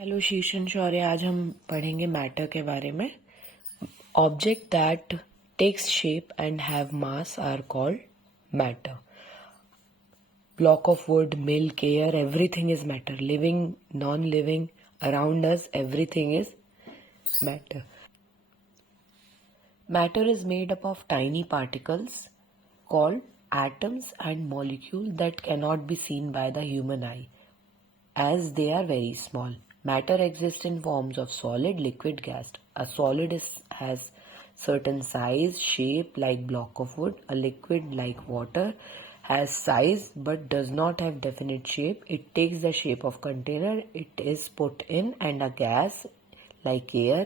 Hello शीर्षन शौर्य, आज हम पढ़ेंगे मैटर के बारे में। Object that takes shape and have mass are called matter. Block of wood, milk, air, everything is matter. Living, non living, around us, everything is matter. Matter is made up of tiny particles called atoms and molecules that cannot be seen by the human eye, as they are very small. Matter exists in forms of solid, liquid, gas. A solid has certain size, shape like block of wood. A liquid like water has size but does not have definite shape. It takes the shape of container it is put in, and a gas like air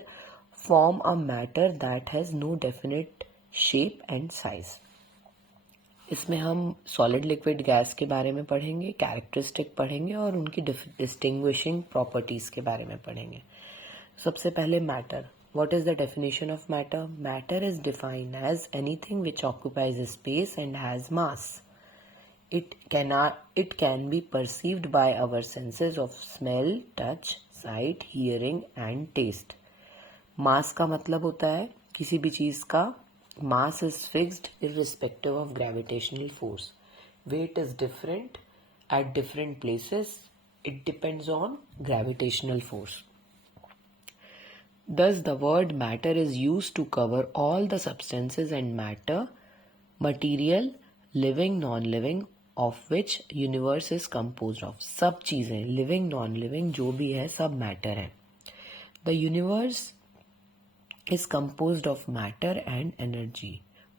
form a matter that has no definite shape and size. इसमें हम solid liquid gas के बारे में पढ़ेंगे, characteristic पढ़ेंगे और उनकी distinguishing properties के बारे में पढ़ेंगे. सबसे पहले matter. What is the definition of matter? Matter is defined as anything which occupies space and has mass. It can be perceived by our senses of smell, touch, sight, hearing and taste. मास का मतलब होता है किसी भी चीज का mass is fixed irrespective of gravitational force. Weight is different at different places. It depends on gravitational force. Thus, the word matter is used to cover all the substances and material, living, non-living, of which universe is composed of. सब चीजें, living, non-living, जो भी है सब matter है. The universe is composed of matter and energy.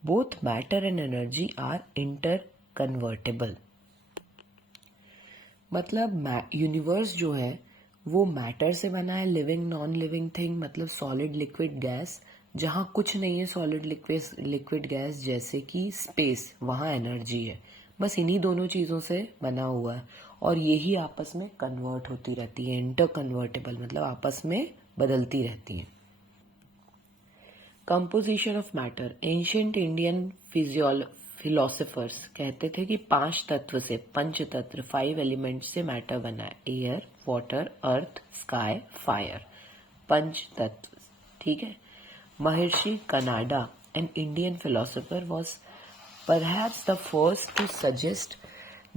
Both matter and energy are interconvertible. मतलब universe जो है वो मैटर से बना है, लिविंग नॉन लिविंग थिंग मतलब सॉलिड लिक्विड गैस. जहाँ कुछ नहीं है सॉलिड लिक्विड गैस जैसे कि स्पेस, वहाँ एनर्जी है. बस इन्हीं दोनों चीज़ों से बना हुआ है और यही आपस में कन्वर्ट होती रहती है. इंटर कन्वर्टेबल मतलब आपस में बदलती रहती है. Composition of matter. Ancient Indian philosophers कहते थे कि 5 तत्व से, पंच तत्व, 5 एलिमेंट से मैटर बना है. एयर, वाटर, अर्थ, स्काई, फायर. पंच तत्व. ठीक है. महर्षि Canada, an Indian philosopher, was perhaps the first to suggest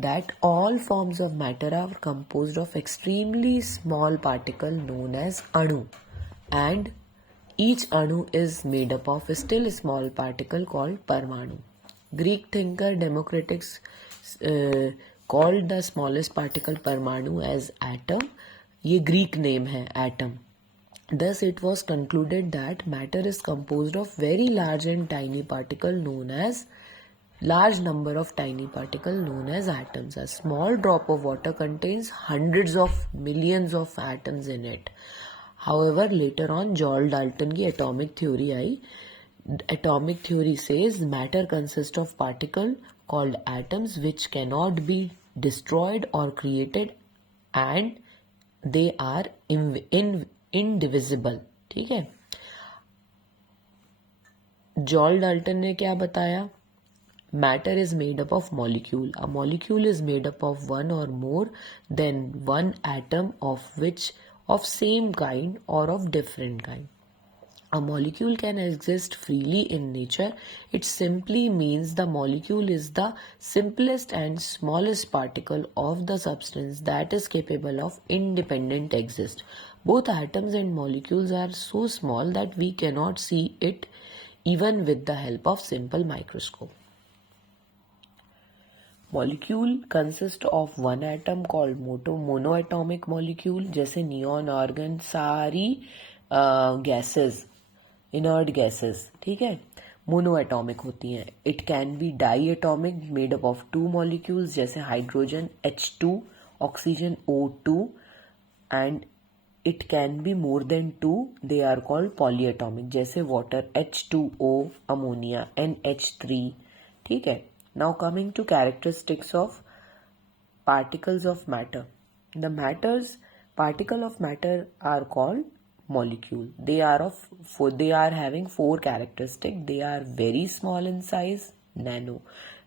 that all forms of matter are composed of extremely small particle known as anu, and each anu is made up of a still small particle called parmanu. Greek thinker Democritus called the smallest particle parmanu as atom. ये Greek name है atom. Thus it was concluded that matter is composed of very large and tiny particle known as large number of tiny particles known as atoms. A small drop of water contains hundreds of millions of atoms in it. However, later on John Dalton की atomic theory I. Atomic theory says matter consists of particles called atoms which cannot be destroyed or created and they are indivisible. ठीक है. John Dalton ने क्या बताया? Matter is made up of molecule. A molecule is made up of one or more than one atom of same kind or of different kind. A molecule can exist freely in nature. It simply means the molecule is the simplest and smallest particle of the substance that is capable of independent exist. Both atoms and molecules are so small that we cannot see it even with the help of simple microscope. Molecule consist of one atom called monoatomic molecule. जैसे neon, argon, सारी gases, inert gases, ठीक है, monoatomic होती हैं. It can be diatomic made up of 2 molecules जैसे hydrogen H2, oxygen O2, and it can be more than 2. They are called polyatomic जैसे water H2O, ammonia NH3. ठीक है. Now coming to characteristics of particles of matter. The particle of matter are called molecule. They are having 4 characteristics. They are very small in size, nano.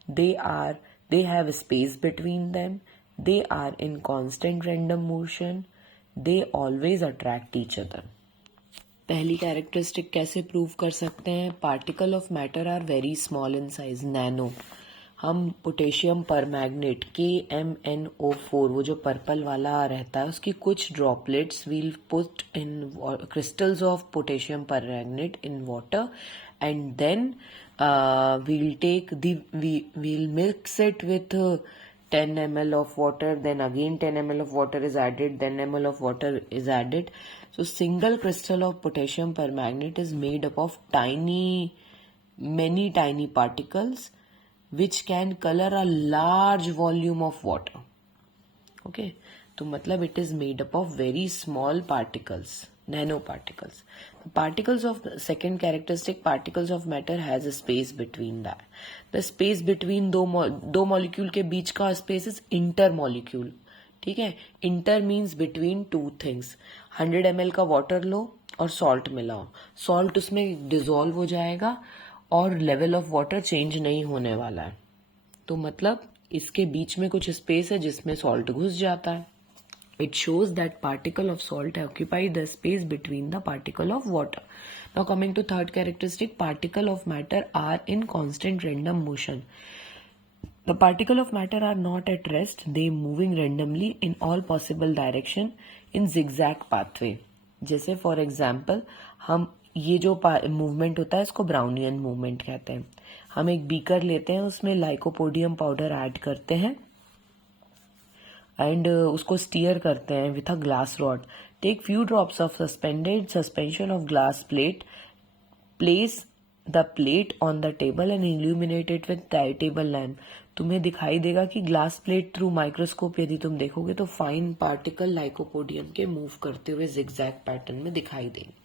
They have space between them. They are in constant random motion. They always attract each other. पहली characteristic कैसे prove कर सकते हैं? Particle of matter are very small in size, nano. हम potassium permanganate KMnO4, वो जो purple वाला रहता है, उसकी कुछ droplets we'll put in crystals of potassium permanganate in water and then we'll mix it with 10 ml of water, then again 10 ml of water is added, then ml of water is added. So single crystal of potassium permanganate is made up of many tiny particles which can color a large volume of water. Okay, तो मतलब it is made up of very small particles, nanoparticles. The particles of second characteristic, particles of matter has a space between that. The space between दो molecule के बीच का space is intermolecule. ठीक है, inter means between two things. 100 ml का water लो और salt मिलाओ, salt उसमें डिजोल्व हो जाएगा और लेवल ऑफ वाटर चेंज नहीं होने वाला है। तो मतलब इसके बीच में कुछ स्पेस है जिसमें सॉल्ट घुस जाता है। It shows that particle of salt occupy the space between the particle of water. Now coming to third characteristic, particle of matter are in constant random motion. The particle of matter are not at rest, they moving randomly in all possible direction in zigzag pathway. जैसे for example हम ये जो movement होता है इसको Brownian movement कहते हैं। हम एक बीकर लेते हैं, उसमें लाइकोपोडियम पाउडर ऐड करते हैं एंड उसको स्टीयर करते हैं with a glass rod. Take few drops of suspended suspension of glass plate, place the plate on the table and illuminate it with table lamp. तुम्हें दिखाई देगा कि ग्लास प्लेट थ्रू माइक्रोस्कोप यदि तुम देखोगे तो फाइन पार्टिकल लाइकोपोडियम के move करते हुए जिगजैग पैटर्न में दिखाई देंगे।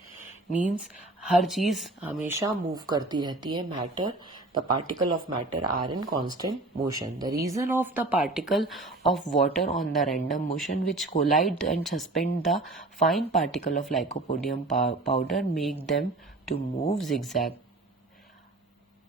मीन्स हर चीज हमेशा मूव करती रहती है। Matter, the particle of matter are in constant motion. The reason of the particle of water on the random motion which collide and suspend the fine particle of lycopodium powder make them to move zigzag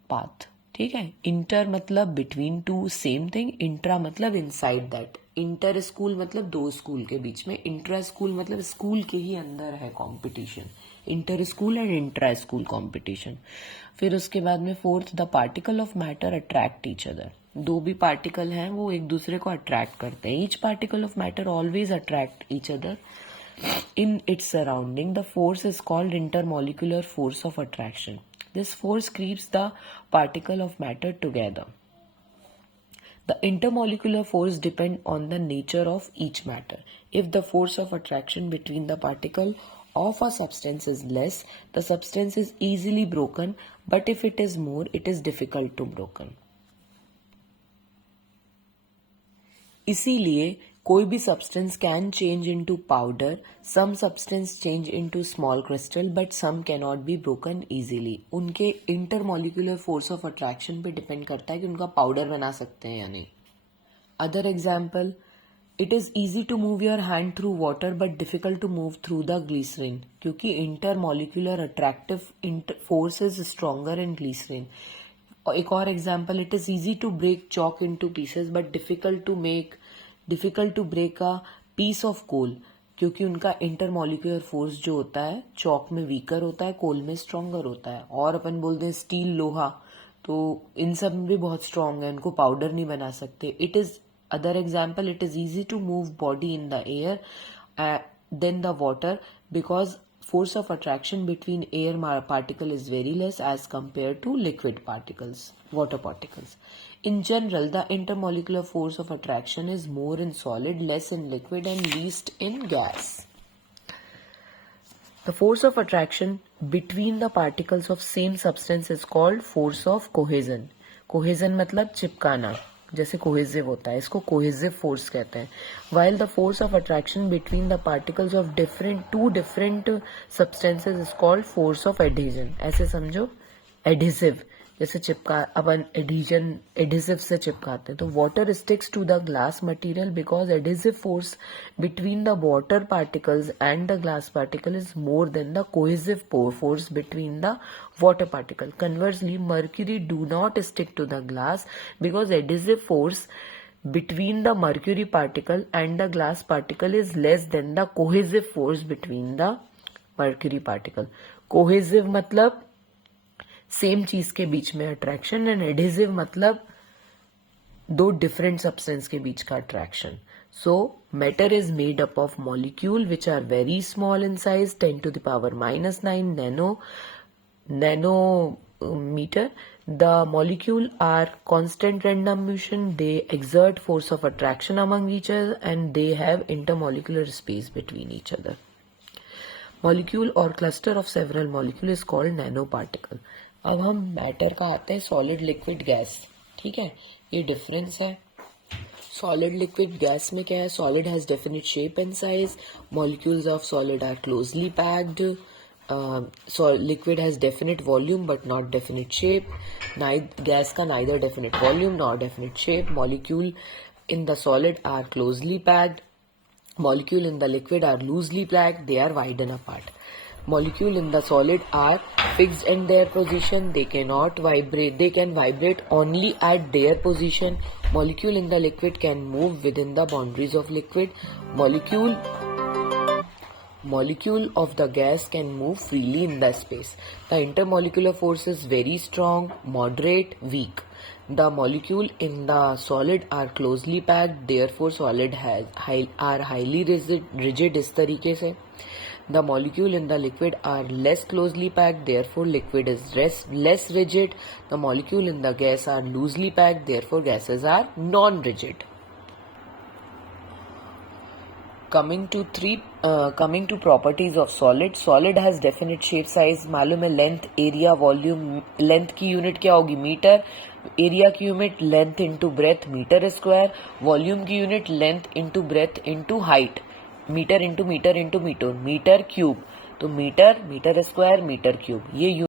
path. ठीक है, inter मतलब between two same thing, intra मतलब inside that. Inter school मतलब दो school के बीच में, intra school मतलब school के ही अंदर है competition. Inter school and intra school competition. फिर उसके बाद में fourth, the particle of matter attract each other. दो भी पार्टिकल हैं वो एक दूसरे को अट्रैक्ट करते हैं। Each particle of matter always attract each other in its surrounding. The force is called intermolecular force of attraction. This force keeps the particle of matter together. The intermolecular force depends on the nature of each matter. If the force of attraction between the particle of a substance is less, the substance is easily broken, but if it is more, it is difficult to broken. इसीलिए कोई भी substance can change into powder, some substance change into small crystal, but some can not be broken easily. उनके intermolecular force of attraction पे depend करता है कि उनका powder बना सकते हैं या नहीं। Other example, it is easy to move your hand through water but difficult to move through the glycerine, क्योंकि intermolecular attractive force is stronger in glycerine. एक और example, it is easy to break chalk into pieces but difficult to break a piece of coal, क्योंकि उनका intermolecular force जो होता है chalk में weaker होता है, कोल में स्ट्रॉन्गर होता है। और अपन बोलते हैं स्टील, लोहा, तो इन सब में भी बहुत स्ट्रॉन्ग है, इनको पाउडर नहीं बना सकते। It is other example, it is easy to move body in the air then the water because force of attraction between air particle is very less as compared to liquid particles, water particles. In general, the intermolecular force of attraction is more in solid, less in liquid, and least in gas. The force of attraction between the particles of same substance is called force of cohesion. Cohesion मतलब चिपकाना, जैसे cohesive होता है, इसको cohesive force कहते हैं। While the force of attraction between the particles of two different substances is called force of adhesion. ऐसे समझो, adhesive जैसे चिपका, अपन एडिसिव से चिपकाते हैं। तो water sticks to the glass material because adhesive force between the water particles and the glass particle is more than the cohesive force between the water particle. Conversely, mercury do not stick to the glass because adhesive force between the mercury particle and the glass particle is less than the cohesive force between the mercury particle. Cohesive मतलब same चीज के बीच में attraction, and adhesive मतलब दो different substance के बीच का attraction. So matter is made up of molecule which are very small in size, 10 to the power -9 nanometer. The molecule are constant random motion. They exert force of attraction among each other and they have intermolecular space between each other. Molecule or cluster of several molecule is called nanoparticle. अब हम matter का आते हैं solid liquid gas. ठीक है, ये difference है. Solid liquid gas में क्या है? Solid has definite shape and size. Molecules of solid are closely packed. Liquid has definite volume but not definite shape. Gas का neither definite volume nor definite shape. Molecule in the solid are closely packed. Molecule in the liquid are loosely packed. They are widen apart. Molecule in the solid are fixed in their position. They cannot vibrate. They can vibrate only at their position. Molecule in the liquid can move within the boundaries of liquid. Molecule of the gas can move freely in the space. The intermolecular force is very strong, moderate, weak. The molecule in the solid are closely packed, therefore solid are highly rigid. इस तरीके से the molecule in the liquid are less closely packed, therefore liquid is less rigid. The molecule in the gas are loosely packed, therefore gases are non-rigid. Coming to properties of solid. Solid has definite shape, size. मालूम है length, area, volume. Length की unit क्या होगी? Metre. Area की unit length into breadth, metre square. Volume की unit length into breadth into height, metre into metre into metre cube. तो metre, metre square, metre cube, ये